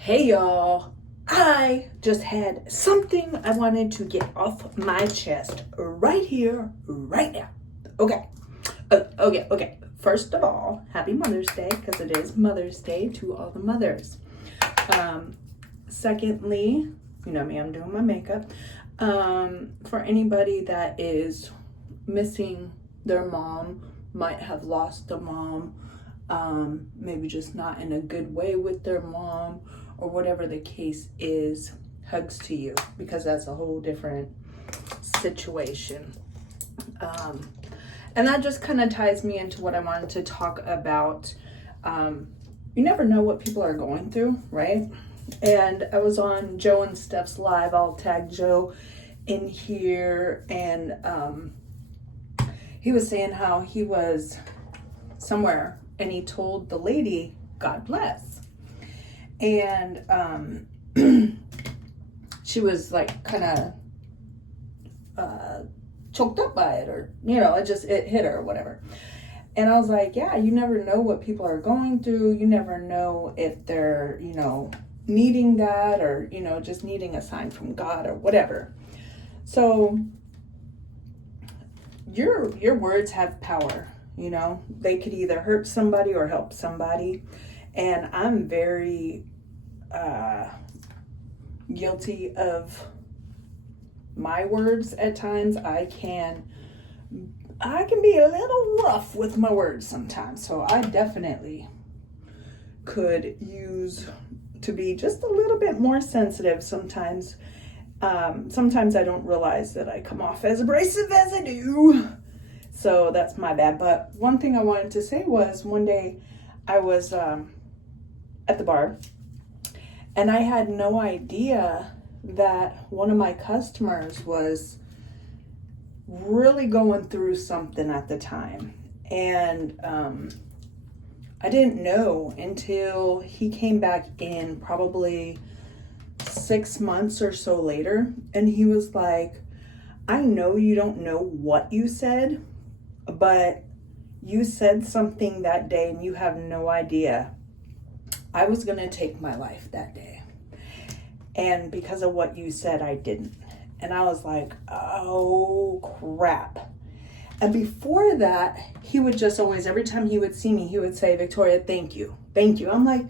Hey y'all, I just had something I wanted to get off my chest right here, right now. Okay. First of all, happy Mother's Day, because it is Mother's Day to all the mothers. Secondly, you know me, I'm doing my makeup. For anybody that is missing their mom, might have lost a mom, maybe just not in a good way with their mom, or whatever the case is, hugs to you, because that's a whole different situation. And that just kind of ties me into what I wanted to talk about. You never know what people are going through, right? And I was on Joe and Steph's live. I'll tag Joe in here, and he was saying how he was somewhere and he told the lady, God bless. And she was like kind of choked up by it, or it hit her or whatever. And I was like, yeah, you never know what people are going through. You never know if they're needing that, or just needing a sign from God or whatever. So your words have power. They could either hurt somebody or help somebody. And I'm very guilty of my words at times. I can be a little rough with my words sometimes. So I definitely could use to be just a little bit more sensitive sometimes. Sometimes I don't realize that I come off as abrasive as I do. So that's my bad. But one thing I wanted to say was, one day I was at the bar, and I had no idea that one of my customers was really going through something at the time. And I didn't know until he came back in probably 6 months or so later, and he was like, I know you don't know what you said, but you said something that day and you have no idea. I was going to take my life that day. And because of what you said, I didn't. And I was like, oh crap. And before that, he would just always, every time he would see me, he would say, Victoria, thank you. Thank you. I'm like,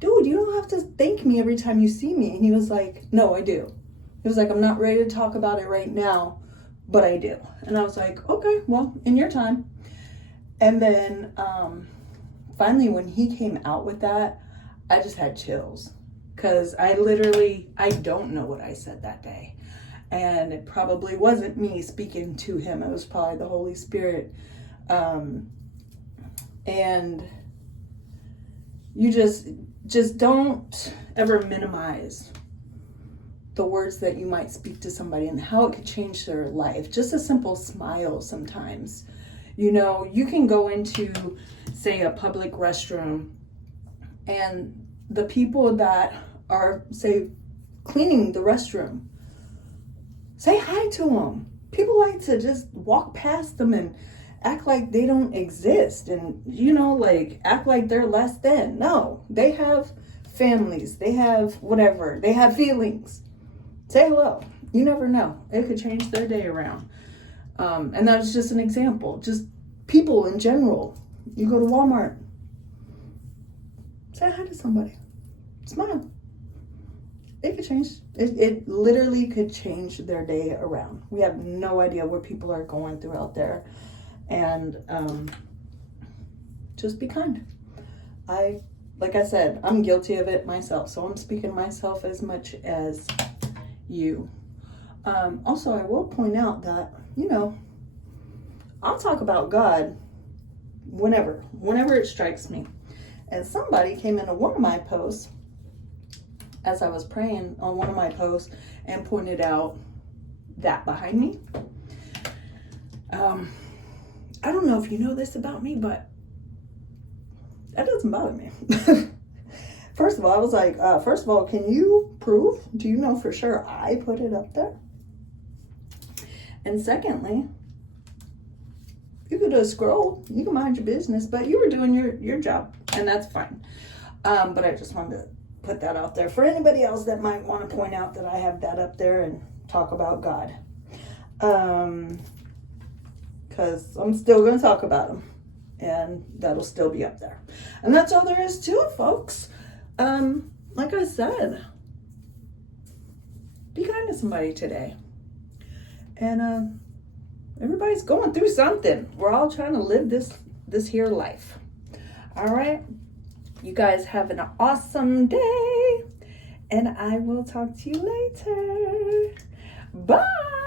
dude, you don't have to thank me every time you see me. And he was like, no, I do. He was like, I'm not ready to talk about it right now, but I do. And I was like, okay, well, in your time. And then finally, when he came out with that, I just had chills, because I don't know what I said that day. And it probably wasn't me speaking to him. It was probably the Holy Spirit. And you just don't ever minimize the words that you might speak to somebody and how it could change their life. Just a simple smile sometimes. You can go into, say, a public restroom, and the people that are, say, cleaning the restroom, say hi to them. People like to just walk past them and act like they don't exist, and act like they're less than. No, they have families, they have whatever, they have feelings. Say hello. You never know, it could change their day around. And that was just an example. Just people in general. You go to Walmart, say hi to somebody, smile. It could change. It literally could change their day around. We have no idea what people are going through out there. And just be kind. Like I said, I'm guilty of it myself. So I'm speaking myself as much as you. Also, I will point out that, I'll talk about God whenever it strikes me. And somebody came into one of my posts as I was praying on one of my posts and pointed out that behind me. I don't know if you know this about me, but that doesn't bother me. First of all, I was like, can you prove? Do you know for sure I put it up there? And secondly, you could just scroll, you can mind your business, but you were doing your job, and that's fine. But I just wanted to put that out there for anybody else that might want to point out that I have that up there and talk about God. Because I'm still going to talk about him, and that'll still be up there. And that's all there is to it, folks. Like I said, be kind to somebody today. And everybody's going through something. We're all trying to live this here life. All right. You guys have an awesome day, and I will talk to you later. Bye.